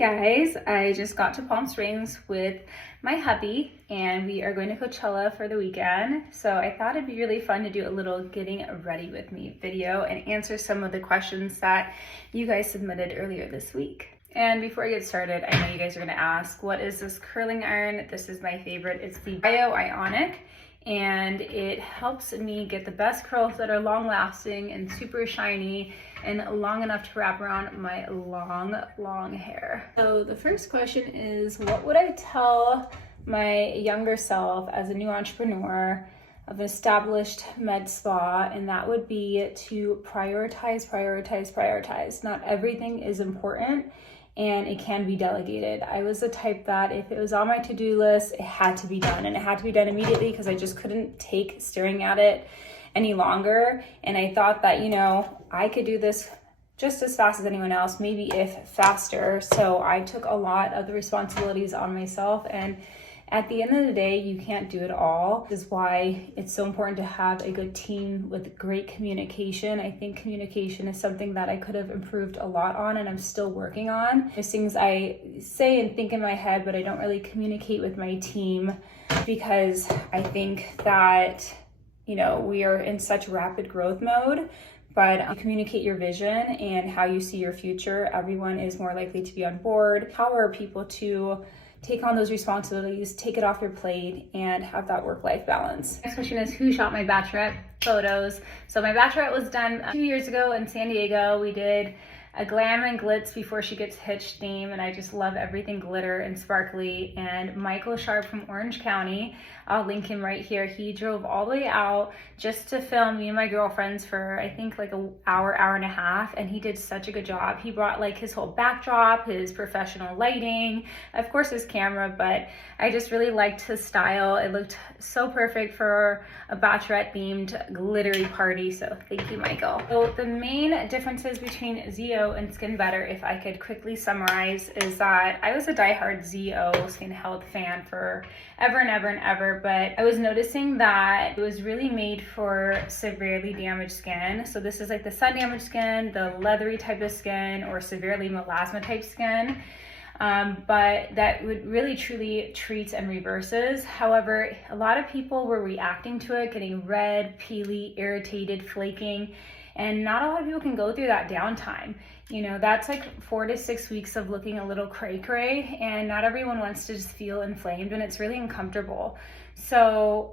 guys, I just got to Palm Springs with my hubby and we are going to Coachella for the weekend. So I thought it'd be really fun to do a little getting ready with me video and answer some of the questions that you guys submitted earlier this week. And before I get started, I know you guys are gonna ask, what is this curling iron? This is my favorite. It's the Riot Ionic, and it helps me get the best curls that are long lasting and super shiny and long enough to wrap around my long hair. So the first question is, what would I tell my younger self as a new entrepreneur of an established med spa? And that would be to prioritize. Not everything is important, and it can be delegated. I was the type that if it was on my to-do list, it had to be done, and it had to be done immediately because I just couldn't take staring at it any longer. And I thought that, you know, I could do this just as fast as anyone else, maybe if faster. So I took a lot of the responsibilities on myself, and at the end of the day, you can't do it all. This is why it's so important to have a good team with great communication. I think communication is something that I could have improved a lot on, and I'm still working on. There's things I say and think in my head, but I don't really communicate with my team because I think that, you know, we are in such rapid growth mode. But you communicate your vision and how you see your future, everyone is more likely to be on board. Empower people to take on those responsibilities, take it off your plate, and have that work-life balance. Next question is, who shot my bachelorette photos? So my bachelorette was done a few years ago in San Diego. We did a glam and glitz before she gets hitched theme, and I just love everything glitter and sparkly. And Michael Sharp from Orange County, I'll link him right here. He drove all the way out just to film me and my girlfriends for I think like an hour and a half, and he did such a good job. He brought like his whole backdrop, his professional lighting, of course his camera, but I just really liked his style. It looked so perfect for a bachelorette themed glittery party, so thank you, Michael. So the main differences between ZO and Skin Better, if I could quickly summarize, is that I was a diehard ZO skin health fan for ever and ever, but I was noticing that it was really made for severely damaged skin. So this is like the sun damaged skin, the leathery type of skin, or severely melasma type skin. But that would really truly treats and reverses. However, a lot of people were reacting to it, getting red, peely, irritated, flaking, and not a lot of people can go through that downtime. You know, that's like 4 to 6 weeks of looking a little cray, and not everyone wants to just feel inflamed, and it's really uncomfortable. So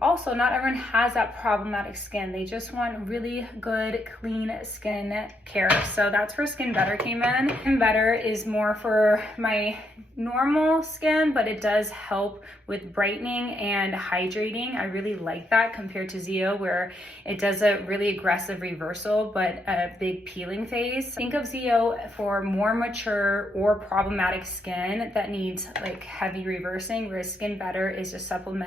also, not everyone has that problematic skin. They just want really good, clean skin care. So that's where Skin Better came in. Skin Better is more for my normal skin, but it does help with brightening and hydrating. I really like that compared to ZO, where it does a really aggressive reversal, but a big peeling phase. Think of ZO for more mature or problematic skin that needs like heavy reversing, whereas Skin Better is just supplementing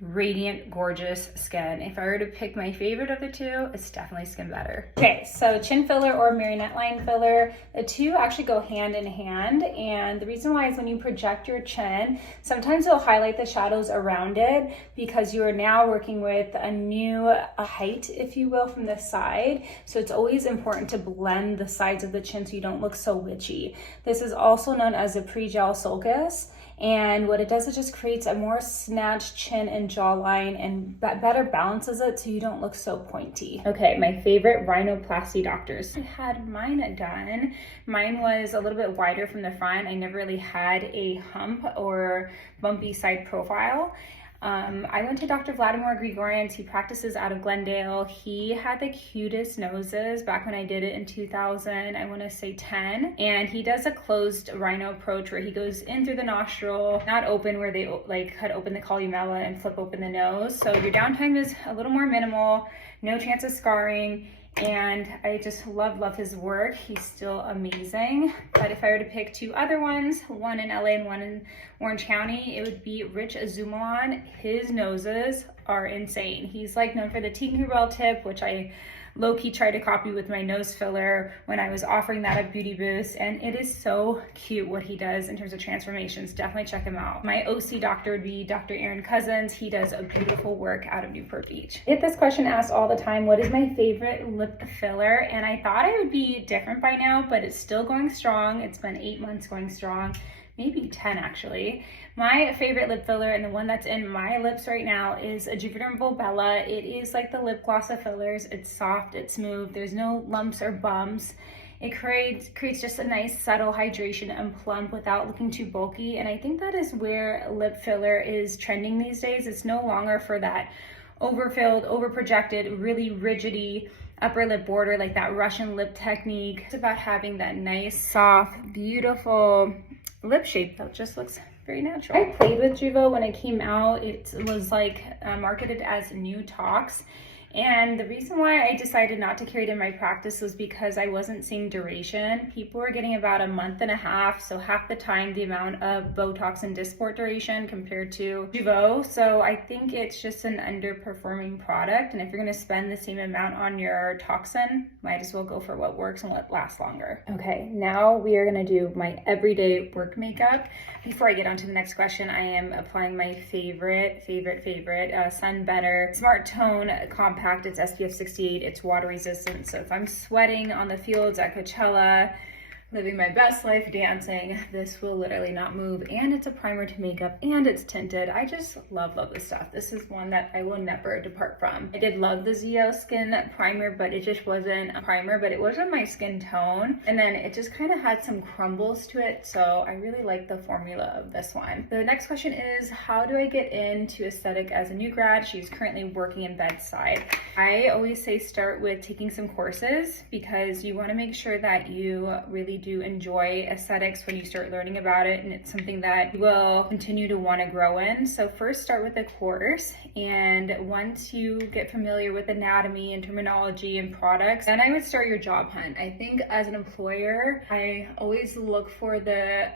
radiant, gorgeous skin. If I were to pick my favorite of the two, it's definitely Skin Better. Okay, so chin filler or marionette line filler, the two actually go hand in hand. And the reason why is when you project your chin, sometimes it'll highlight the shadows around it because you are now working with a new height, if you will, from the side. So it's always important to blend the sides of the chin so you don't look so witchy. This is also known as a pre-gel sulcus. And what it does, it just creates a more snatched chin and jawline and better balances it so you don't look so pointy. Okay, my favorite rhinoplasty doctors. I had mine done. Mine was a little bit wider from the front. I never really had a hump or bumpy side profile. I went to Dr. Vladimir Grigorians. He practices out of Glendale. He had the cutest noses back when I did it in 2000, I want to say 10. And he does a closed rhino approach where he goes in through the nostril, not open where they like cut open the columella and flip open the nose. So your downtime is a little more minimal, no chance of scarring. And I just love his work. He's still amazing. But if I were to pick two other ones, one in LA and one in Orange County, it would be Rich Azumalon. His noses are insane. He's like known for the Tinkerbell tip, which I low-key tried to copy with my nose filler when I was offering that at Beauty Boost, and it is so cute what he does in terms of transformations. Definitely check him out. My OC doctor would be Dr. Aaron Cousins. He does a beautiful work out of Newport Beach. I get this question asked all the time, what is my favorite lip filler? And I thought it would be different by now, but it's still going strong. It's been 8 months going strong. Maybe 10 actually. My favorite lip filler and the one that's in my lips right now is a Juvederm Bella. It is like the lip gloss of fillers. It's soft, it's smooth, there's no lumps or bumps. It creates just a nice subtle hydration and plump without looking too bulky. And I think that is where lip filler is trending these days. It's no longer for that overfilled, overprojected, really rigidy upper lip border, like that Russian lip technique. It's about having that nice, soft, beautiful lip shape that just looks very natural. I played with Juvo when it came out. It was like marketed as New Tox. And the reason why I decided not to carry it in my practice was because I wasn't seeing duration. People were getting about a month and a half, so half the time the amount of Botox and Dysport duration compared to Jeuveau. So I think it's just an underperforming product, and if you're gonna spend the same amount on your toxin, might as well go for what works and what lasts longer. Okay, now we are gonna do my everyday work makeup. Before I get on to the next question, I am applying my favorite Sun Better Smart Tone Compact. It's SPF 68, it's water resistant, so if I'm sweating on the fields at Coachella, living my best life dancing, this will literally not move. And it's a primer to makeup, and it's tinted. I just love this stuff. This is one that I will never depart from. I did love the Zio Skin primer, but it just wasn't a primer, but it wasn't my skin tone. And then it just kind of had some crumbles to it, so I really like the formula of this one. The next question is, how do I get into aesthetic as a new grad? She's currently working in bedside. I always say start with taking some courses, because you want to make sure that you really do enjoy aesthetics when you start learning about it, and it's something that you will continue to want to grow in. So first start with a course, and once you get familiar with anatomy and terminology and products, then I would start your job hunt. I think as an employer, I always look for the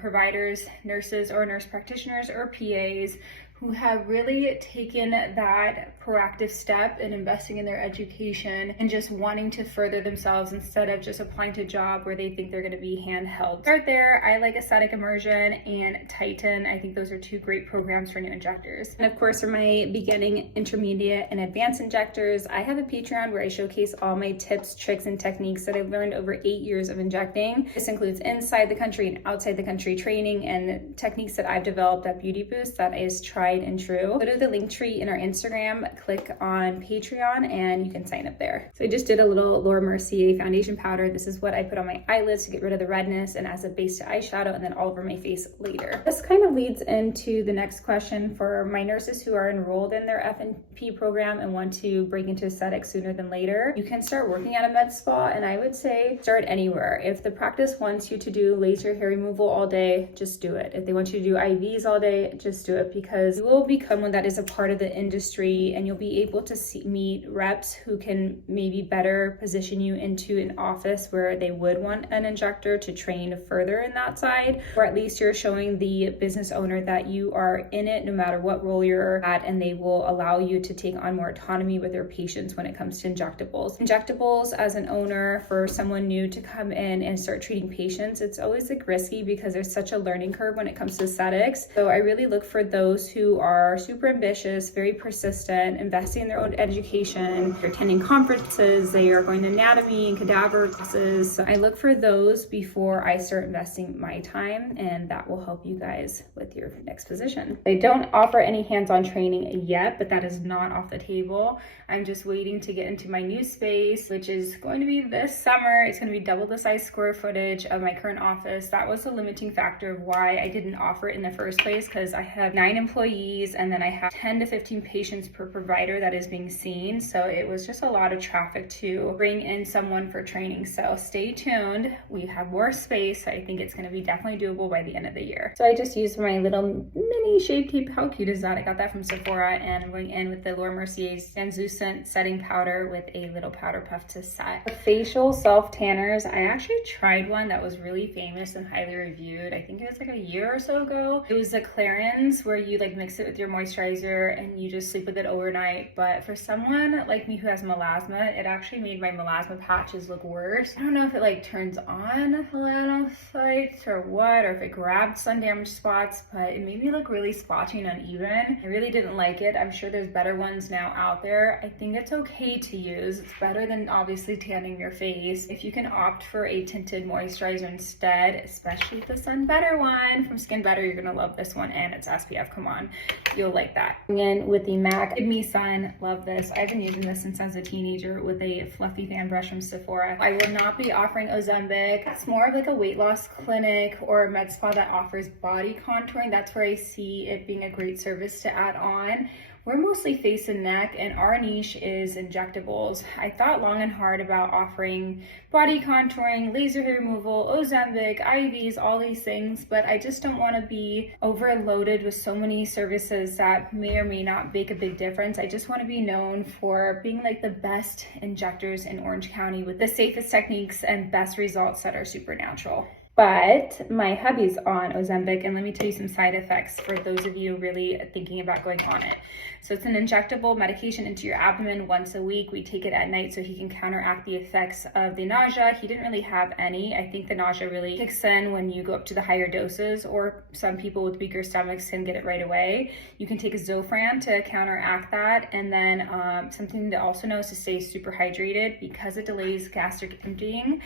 providers, nurses or nurse practitioners or PAs who have really taken that proactive step in investing in their education and just wanting to further themselves instead of just applying to a job where they think they're going to be handheld. Start there. I like Aesthetic Immersion and Titan. I think those are two great programs for new injectors. And of course, for my beginning, intermediate, and advanced injectors, I have a Patreon where I showcase all my tips, tricks, and techniques that I've learned over 8 years of injecting. This includes inside the country and outside the country training and techniques that I've developed at Beauty Boost that is tried and true. Go to the link tree in our Instagram, click on Patreon, and you can sign up there. So I just did a little Laura Mercier foundation powder. This is what I put on my eyelids to get rid of the redness and as a base to eyeshadow, and then all over my face later. This kind of leads into the next question for my nurses who are enrolled in their F&P program and want to break into aesthetics sooner than later. You can start working at a med spa, and I would say start anywhere. If the practice wants you to do laser hair removal all day, just do it. If they want you to do IVs all day, just do it, because you will become one that is a part of the industry, and you'll be able to meet reps who can maybe better position you into an office where they would want an injector to train further in that side, or at least you're showing the business owner that you are in it no matter what role you're at, and they will allow you to take on more autonomy with their patients when it comes to injectables. Injectables, as an owner, for someone new to come in and start treating patients, it's always like risky because there's such a learning curve when it comes to aesthetics. So I really look for those who are super ambitious, very persistent, investing in their own education, they're attending conferences, they are going to anatomy and cadaver classes. So I look for those before I start investing my time, and that will help you guys with your next position. They don't offer any hands-on training yet, but that is not off the table. I'm just waiting to get into my new space, which is going to be this summer. It's going to be double the size square footage of my current office. That was the limiting factor of why I didn't offer it in the first place, because I have 9 employees and then I have 10 to 15 patients per provider that is being seen. So it was just a lot of traffic to bring in someone for training. So stay tuned. We have more space. So I think it's going to be definitely doable by the end of the year. So I just used my little mini Shape Tape. How cute is that? I got that from Sephora, and I'm going in with the Mercier's translucent setting powder with a little powder puff to set. The facial self tanners, I actually tried one that was really famous and highly reviewed. I think it was like a year or so ago. It was the Clarins, where you like mix it with your moisturizer and you just sleep with it overnight. But for someone like me who has melasma, it actually made my melasma patches look worse. I don't know if it like turns on melanocytes or what, or if it grabbed sun damaged spots, but it made me look really splotchy and uneven. I really didn't like it. I'm sure there's better ones now out there. I think it's okay to use. It's better than obviously tanning your face. If you can opt for a tinted moisturizer instead, especially the Sun Better one from Skin Better, you're gonna love this one, and it's SPF. Come on, you'll like that. Again, with the MAC Give Me Sun, love this. I've been using this since I was a teenager with a fluffy fan brush from Sephora. I will not be offering Ozempic. It's more of like a weight loss clinic or a med spa that offers body contouring. That's where I see it being a great service to add on. We're mostly face and neck, and our niche is injectables. I thought long and hard about offering body contouring, laser hair removal, Ozempic, IVs, all these things, but I just don't want to be overloaded with so many services that may or may not make a big difference. I just want to be known for being like the best injectors in Orange County with the safest techniques and best results that are supernatural. But my hubby's on Ozempic, and let me tell you some side effects for those of you really thinking about going on it. So it's an injectable medication into your abdomen once a week. We take it at night so he can counteract the effects of the nausea. He didn't really have any. I think the nausea really kicks in when you go up to the higher doses, or some people with weaker stomachs can get it right away. You can take a Zofran to counteract that. And then something to also know is to stay super hydrated, because it delays gastric emptying.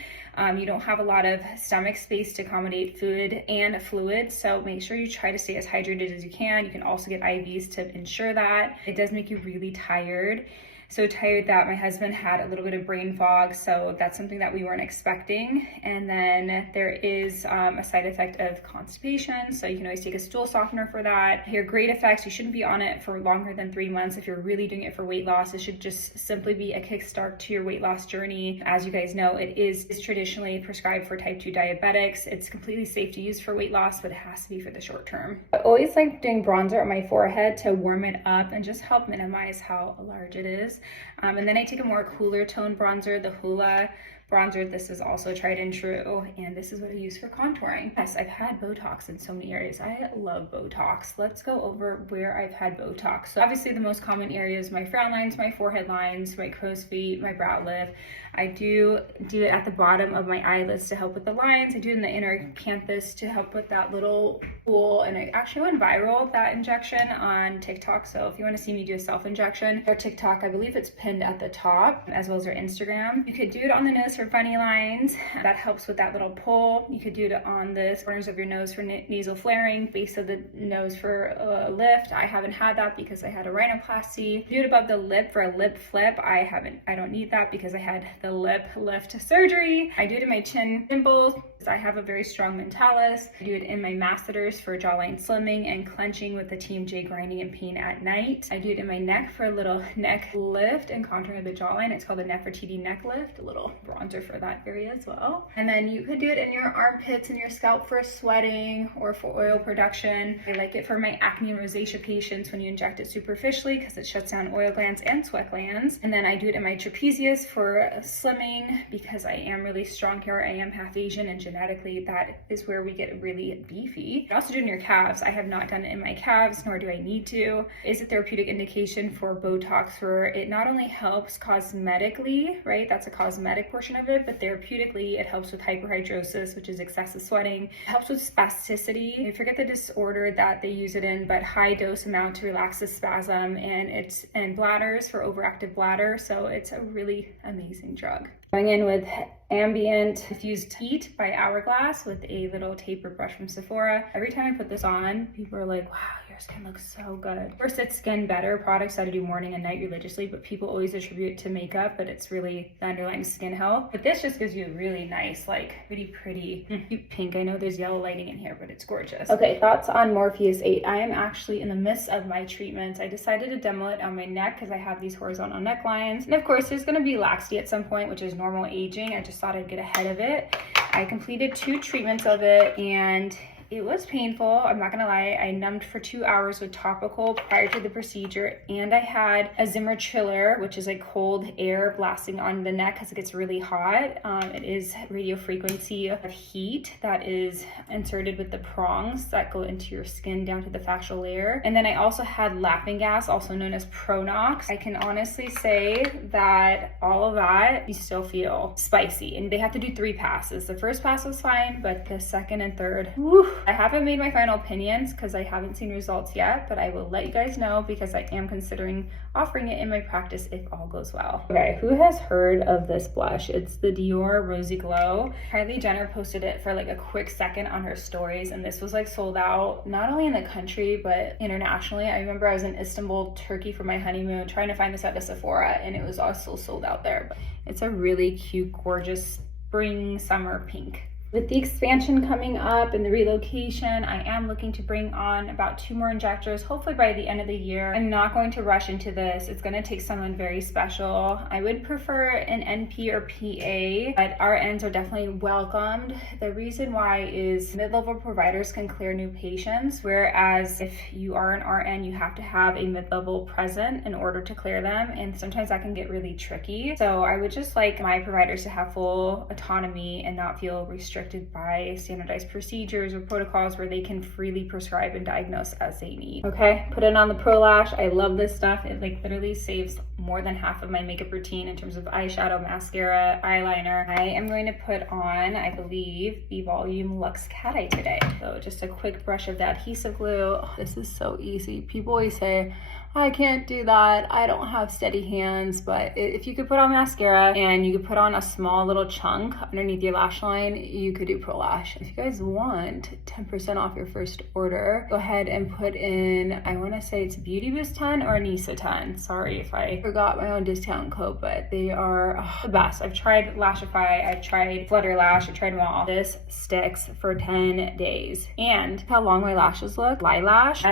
You don't have a lot of stomach space to accommodate food and fluids, so make sure you try to stay as hydrated as you can. You can also get IVs to ensure that. It does make you really tired. So tired that my husband had a little bit of brain fog, so that's something that we weren't expecting. And then there is a side effect of constipation, so you can always take a stool softener for that. Here, great effects. You shouldn't be on it for longer than 3 months if you're really doing it for weight loss. It should just simply be a kickstart to your weight loss journey. As you guys know, it is traditionally prescribed for type 2 diabetics. It's completely safe to use for weight loss, but it has to be for the short term. I always like doing bronzer on my forehead to warm it up and just help minimize how large it is. And then I take a more cooler tone bronzer, the Hoola Bronzer. This is also tried and true, and this is what I use for contouring. Yes, I've had Botox in so many areas. I love Botox. Let's go over where I've had Botox. So obviously the most common areas, my frown lines, my forehead lines, my crow's feet, my brow lift. I do it at the bottom of my eyelids to help with the lines. I do it in the inner canthus to help with that little pool, and I actually went viral, that injection, on TikTok. So if you want to see me do a self-injection or TikTok, I believe it's pinned at the top, as well as our Instagram. You could do it on the nose for funny lines. That helps with that little pull. You could do it on the corners of your nose for nasal flaring, base of the nose for a lift. I haven't had that because I had a rhinoplasty. Do it above the lip for a lip flip. I don't need that because I had the lip lift surgery. I do it in my chin dimples. I have a very strong mentalis. I do it in my masseters for jawline slimming and clenching with the TMJ grinding and pain at night. I do it in my neck for a little neck lift and contouring of the jawline. It's called the Nefertiti neck lift, a little bronzer for that area as well. And then you could do it in your armpits and your scalp for sweating or for oil production. I like it for my acne and rosacea patients when you inject it superficially because it shuts down oil glands and sweat glands. And then I do it in my trapezius for slimming because I am really strong here. I am half Asian, and genetically that is where we get really beefy. You can also do it in your calves. I have not done it in my calves, nor do I need to. It's a therapeutic indication for Botox, where it not only helps cosmetically, right? That's a cosmetic portion of it, but therapeutically it helps with hyperhidrosis, which is excessive sweating. It helps with spasticity. I forget the disorder that they use it in, but high dose amount to relax the spasm, and it's in bladders for overactive bladder. So it's a really amazing drug. Going in with Ambient Diffused Heat by Hourglass with a little taper brush from Sephora. Every time I put this on, people are like, wow, your skin looks so good. First, it's Skin Better products that I do morning and night religiously, but people always attribute it to makeup, but it's really the underlying skin health. But this just gives you a really nice, like, really pretty, cute pink. I know there's yellow lighting in here, but it's gorgeous. Okay, thoughts on Morpheus 8. I am actually in the midst of my treatments. I decided to demo it on my neck because I have these horizontal necklines. And of course, there's gonna be laxity at some point, which is normal aging. I just thought I'd get ahead of it. I completed 2 treatments of it, and it was painful. I'm not gonna lie. I numbed for 2 hours with topical prior to the procedure, and I had a Zimmer chiller, which is like cold air blasting on the neck because it gets really hot. It is radio frequency of heat that is inserted with the prongs that go into your skin down to the fascial layer. And then I also had laughing gas, also known as Pronox. I can honestly say that all of that, you still feel spicy, and they have to do 3 passes. The first pass was fine, but the second and third, whew. I haven't made my final opinions because I haven't seen results yet, but I will let you guys know because I am considering offering it in my practice if all goes well. Okay, who has heard of this blush? It's the Dior Rosy Glow. Kylie Jenner posted it for like a quick second on her stories, and this was like sold out not only in the country but internationally. I remember I was in Istanbul, Turkey for my honeymoon trying to find this at a Sephora, and it was also sold out there. But it's a really cute, gorgeous spring summer pink. With the expansion coming up and the relocation, I am looking to bring on about 2 more injectors, hopefully by the end of the year. I'm not going to rush into this. It's going to take someone very special. I would prefer an NP or PA, but RNs are definitely welcomed. The reason why is mid-level providers can clear new patients, whereas if you are an RN, you have to have a mid-level present in order to clear them, and sometimes that can get really tricky. So I would just like my providers to have full autonomy and not feel restricted by standardized procedures or protocols where they can freely prescribe and diagnose as they need. Okay, put it on the Pro Lash. I love this stuff. It like literally saves more than half of my makeup routine in terms of eyeshadow, mascara, eyeliner. I am going to put on, I believe, the Volume Luxe Cat Eye today. So just a quick brush of the adhesive glue. Oh, this is so easy. People always say, I can't do that. I don't have steady hands, but if you could put on mascara and you could put on a small little chunk underneath your lash line, you could do Pro Lash. If you guys want 10% off your first order, go ahead and put in, I want to say it's Beauty Boost 10 or Anisa 10. Sorry if I forgot my own discount code, but they are the best. I've tried Lashify, I've tried Flutter Lash, I've tried them all. This sticks for 10 days. And how long my lashes look, Lilash,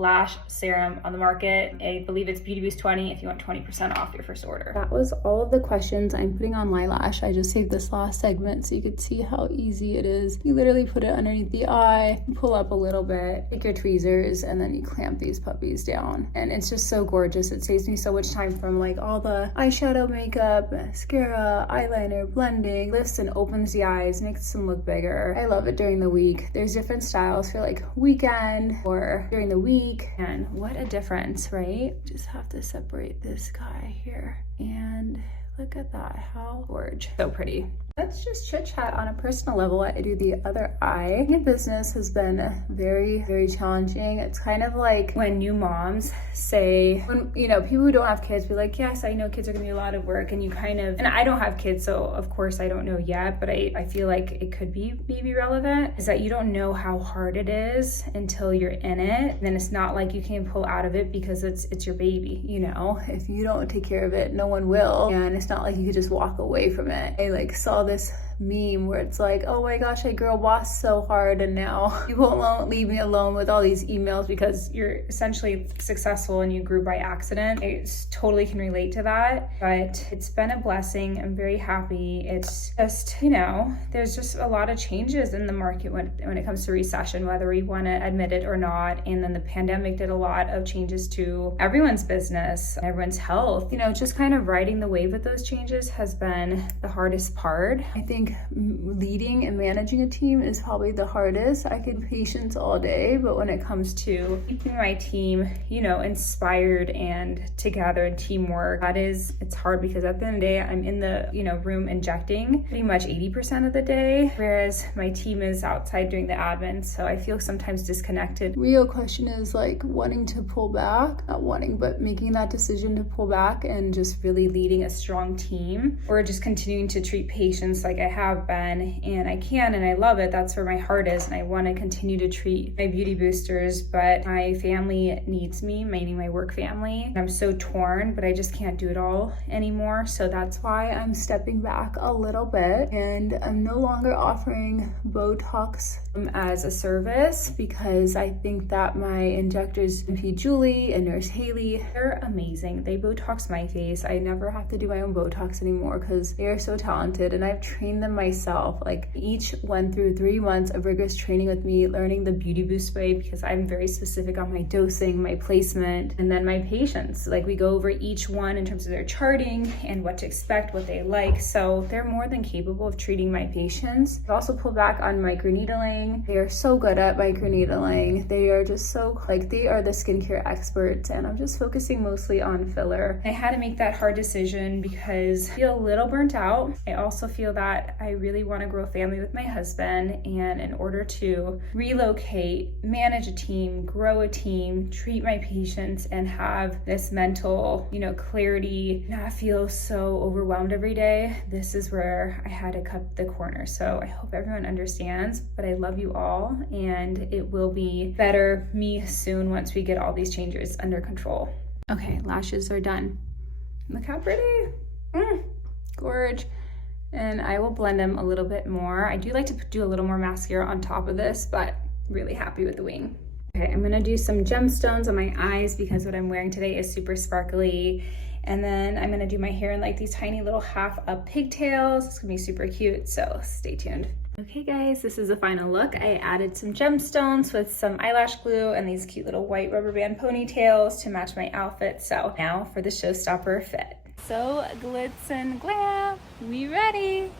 lash serum on the market. I believe it's Beauty Boost 20 if you want 20% off your first order. That was all of the questions I'm putting on Lilash. I just saved this last segment so you could see how easy it is. You literally put it underneath the eye, pull up a little bit, take your tweezers, and then you clamp these puppies down. And it's just so gorgeous. It saves me so much time from like all the eyeshadow, makeup, mascara, eyeliner, blending. Lifts and opens the eyes, makes them look bigger. I love it during the week. There's different styles for like weekend or during the week. And what a difference, right? Just have to separate this guy here, and look at that, how gorgeous. So pretty. Let's just chit chat on a personal level. I do the other eye. My business has been very, very challenging. It's kind of like when new moms say, when, you know, people who don't have kids be like, yes, I know kids are gonna be a lot of work, and you kind of, and I don't have kids, so of course I don't know yet, but I feel like it could be maybe relevant, is that you don't know how hard it is until you're in it. And then it's not like you can pull out of it because it's your baby, you know? If you don't take care of it, no one will. And it's not like you could just walk away from it. I like saw this meme where it's like, oh my gosh, I girl bossed so hard and now you won't leave me alone with all these emails because you're essentially successful and you grew by accident. I totally can relate to that, but it's been a blessing. I'm very happy. It's just, you know, there's just a lot of changes in the market when it comes to recession, whether we want to admit it or not. And then the pandemic did a lot of changes to everyone's business, everyone's health. You know, just kind of riding the wave of those changes has been the hardest part. I think leading and managing a team is probably the hardest. I can patience all day, but when it comes to keeping my team, you know, inspired and together and teamwork, it's hard because at the end of the day, I'm in the, you know, room injecting pretty much 80% of the day, whereas my team is outside doing the admin. So I feel sometimes disconnected. Real question is like wanting to pull back, not wanting, but making that decision to pull back and just really leading a strong team, or just continuing to treat patients like I have been, and I can, and I love it. That's where my heart is, and I want to continue to treat my beauty boosters, but my family needs me, meaning my work family. And I'm so torn, but I just can't do it all anymore. So that's why I'm stepping back a little bit, and I'm no longer offering Botox as a service because I think that my injectors, DNP Julie and Nurse Haley, they're amazing. They Botox my face. I never have to do my own Botox anymore because they are so talented and I've trained them myself. Like each went through 3 months of rigorous training with me, learning the Beauty Boost way because I'm very specific on my dosing, my placement, and then my patients. Like we go over each one in terms of their charting and what to expect, what they like. So they're more than capable of treating my patients. I've also pulled back on microneedling. They are so good at microneedling. They are just so, like, they are the skincare experts, and I'm just focusing mostly on filler. I had to make that hard decision because I feel a little burnt out. I also feel that I really want to grow a family with my husband, and in order to relocate, manage a team, grow a team, treat my patients, and have this mental, clarity, not feel so overwhelmed every day, this is where I had to cut the corner. So I hope everyone understands, but I love you all, and it will be better me soon once we get all these changes under control. Okay, lashes are done. Look how pretty. Gorge. And I will blend them a little bit more. I do like to do a little more mascara on top of this, but really happy with the wing. Okay, I'm gonna do some gemstones on my eyes because what I'm wearing today is super sparkly. And then I'm gonna do my hair in like these tiny little half up pigtails. It's gonna be super cute, so stay tuned. Okay guys, this is the final look. I added some gemstones with some eyelash glue and these cute little white rubber band ponytails to match my outfit. So now for the showstopper fit. So glitz and glam, we ready?